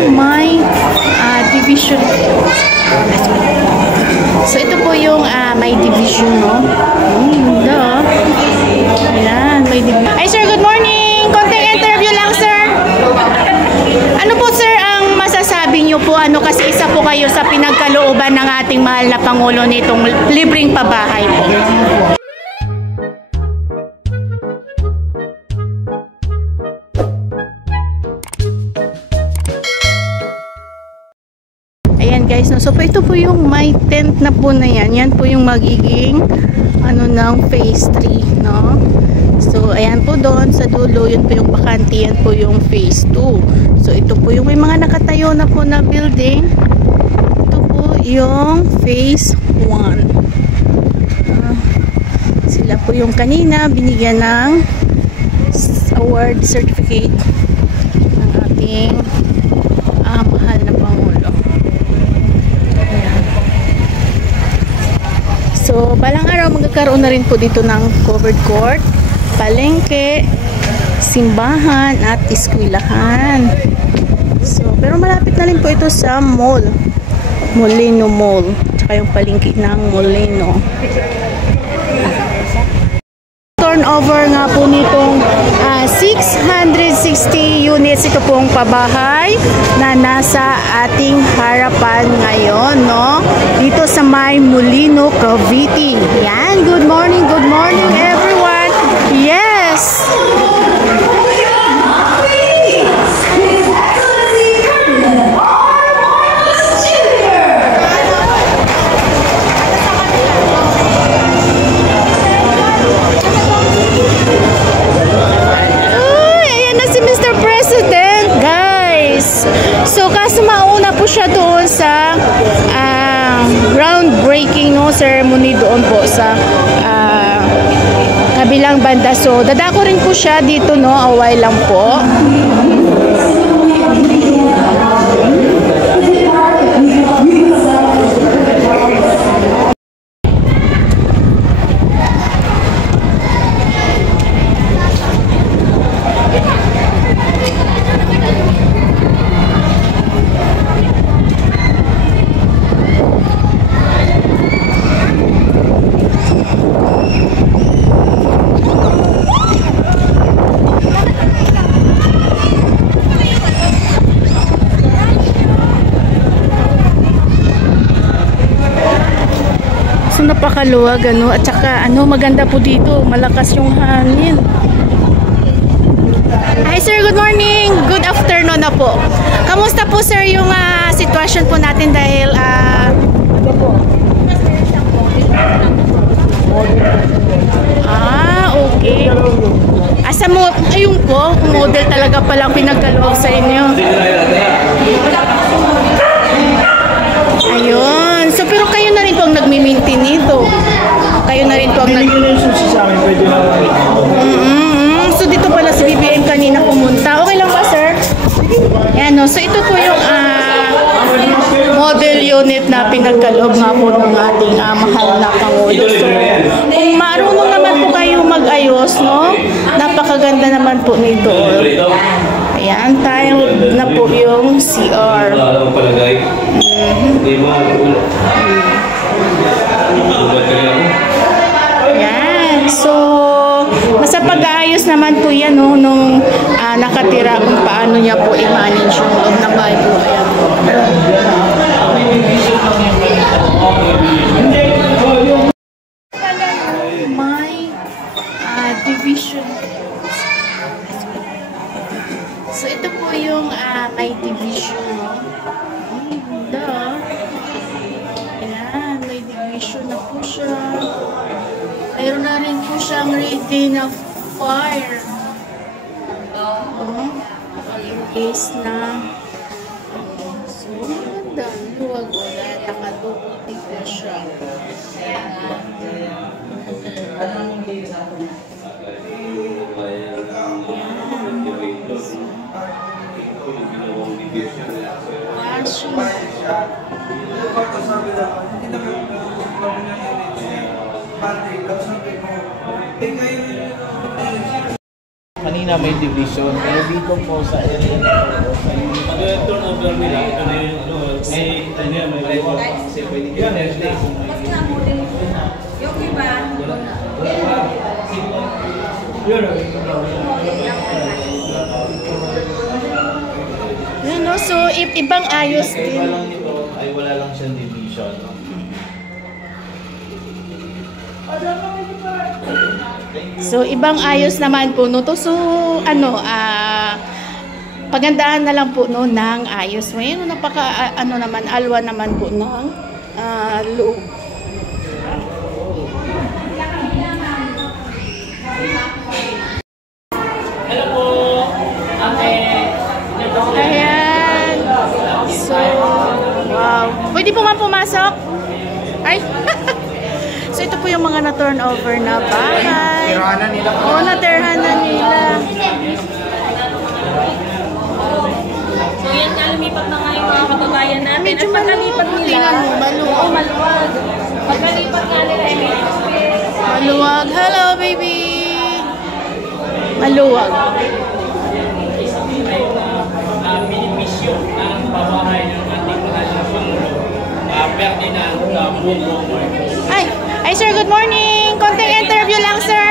yung may division. So ito po yung may division, no? Ganda. Ayan, may division. Hi sir, good morning! Konting interview lang sir. Ano po sir ang masasabi niyo po? Ano kasi isa po kayo sa pinagkalooban ng ating mahal na Pangulo nitong libreng pabahay po. Ayan guys, no? So ito po yung may tent na po na yan. Yan po yung magiging ano ng phase 3, no? So ayan po doon sa dulo, yun po yung bakante, yan po yung phase 2. So ito po yung may mga nakatayo na po na building. Ito po yung phase 1. Sila po yung kanina binigyan ng award certificate ng ating mahal na Pangulo. So, balang araw magkakaroon na rin po dito ng covered court, palengke, simbahan at eskwelahan. So, pero malapit na rin po ito sa mall, Molino Mall, tsaka yung palengke ng Molino. Turnover nga po nitong 660 units ito pong pabahay na nasa ating harapan ngayon, no? Dito sa may Molino, Cavite. Yan, good morning everyone. Yes. So kaso mauna po siya doon sa groundbreaking, no, ceremony doon po sa kabilang banda. So dadako rin po siya dito, no, away lang po. Napakaluwag, ano, at saka ano, maganda po dito, malakas yung hangin. Hi sir, good morning, good afternoon na po. Kamusta po sir yung sitwasyon po natin dahil okay. Asa mo, ayun ko, model talaga palang pinagkaloob sa inyo. Ayun. So, pero kayo na rin po ang nagmi-maintain nito. Kayo na rin po ang So, dito pala si BBM kanina pumunta. Okay lang ba, sir? Yan, no? So, ito po yung model unit na pinagkaloob nga po ng ating mahal na Pangulo. So, kung marunong naman po kayo mag-ayos, no? Napakaganda naman po nito. Ayan, tiled na po yung CR. Ayan, so nasa pag-aayos naman po yan, no, nung nakatira kung paano niya po i-manage yung loob ng bahay po. Ayan po. May division. So, ito po yung may division, no? Ganda. Ayan, may division na po siya. Mayroon na rin po siyang ready na fire. In case na. So, ganda. Luwag o na. Nakadubuti na siya. Kanina may division, pero dito po sa area na po, sa order nila, ito na yung ano, may record kasi pwede kaya Thursday. Yung iba, Wala pa. Yun. Yun, no? So, ibang ayos din. Iba lang nito ay wala lang siyang division. No? So, ibang ayos naman po, no? To, so, ano, pagandahan na lang po, no, ng ayos. Ngayon, napaka, ano naman, alwa naman po ng loob. Hello po. Ayan. So, wow. Pwede po man pumasok? Ay. So, ito po yung mga na-turnover na bahay. Tirahanan nila po. Oo, na-tirahanan nila. so yan nga lumipat na nga yung mga kababayan natin. Medyo At pagkalipat maluwag. nila, Tingnan mo, maluwag. Oo, maluwag. Pagkalipat nga nila, Maluwag. Hello, baby. Maluwag. Binipisyo ng pabahay ng ating mahal na Pangulo. Ferdinand Bongbong Marcos. Ay, sir, good morning. Konting interview lang, sir.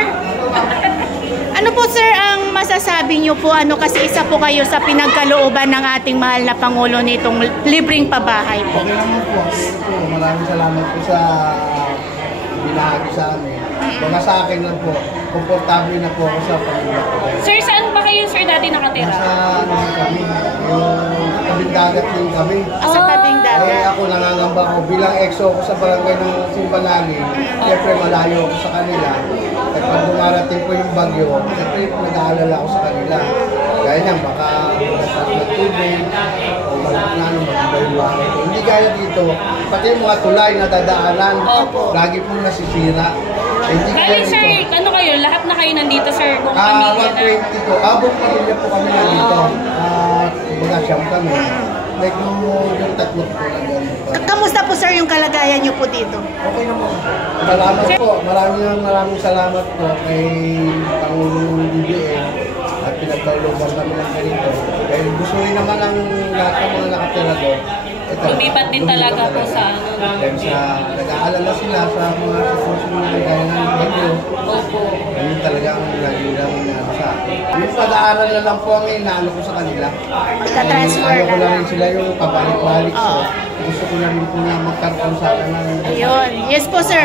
Ano po, sir, ang masasabi niyo po? Ano, kasi isa po kayo sa pinagkalooban ng ating mahal na Pangulo nitong libreng pabahay po. Okay naman po. Maraming salamat po sa binahagi sa amin. Mga sa akin lang po, komportable na po ako sa pamilya ko. Sir, saan ba kayo, sir, dati nakatira? Nasa ano kami, yung tabing dagat din kami. Sa tabing Eh dagat. ako nangangamba ko bilang exo ko sa barangay ng Simbanagi. Siyempre malayo ako sa kanila. At pag dumarating po yung bagyo, siyempre nag-aalala ako sa kanila. Gaya niyan, baka nasat ng tubig o mag-iba yung bahay ko. Hindi gaya dito, pati yung mga tulay na dadaanan, lagi pong nasisira. Hindi Bali, gaya sir, dito. ano kayo? Lahat na kayo nandito, sir, kung pamilya na. 120 po. Abot pamilya po kami na dito. Mga siyam kami. Like yung tatlo po na gano'n. Kamusta po, sir, yung kalagayan niyo po dito? Okay na po. Salamat po. Maraming salamat po kay Pangulong BBM at pinagkauluban kami ng ganito. Dahil gusto rin naman ang lahat ng mga nakatira doon. Lumipat din talaga po sa ano. Dahil sa nag-aalala sila sa mga sitwasyon na gaya ng bagyo. Opo. Yun talagang lagi lang ano sa akin. Yung pag-aaral na lang po ang inaano ko sa kanila. Ika-transfer Ayaw ko na na lang. rin sila yung pabalik-balik. So, Oo. gusto ko na rin po na magkaroon sa akin ng... Ayun. Yes po, sir.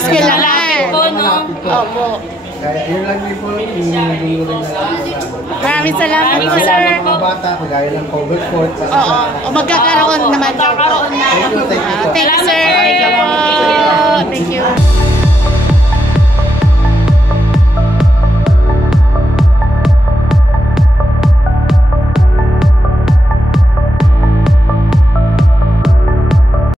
Skillalan. Po, no? Opo. Kaya yun lang din po, yung rin na lang. Maraming salamat po, Maraming sir. salamat po. Mga bata, kagaya ng cover court. Oo. O magkakaroon naman. Magkakaroon na. Thank you, thank you po. Thank you, sir.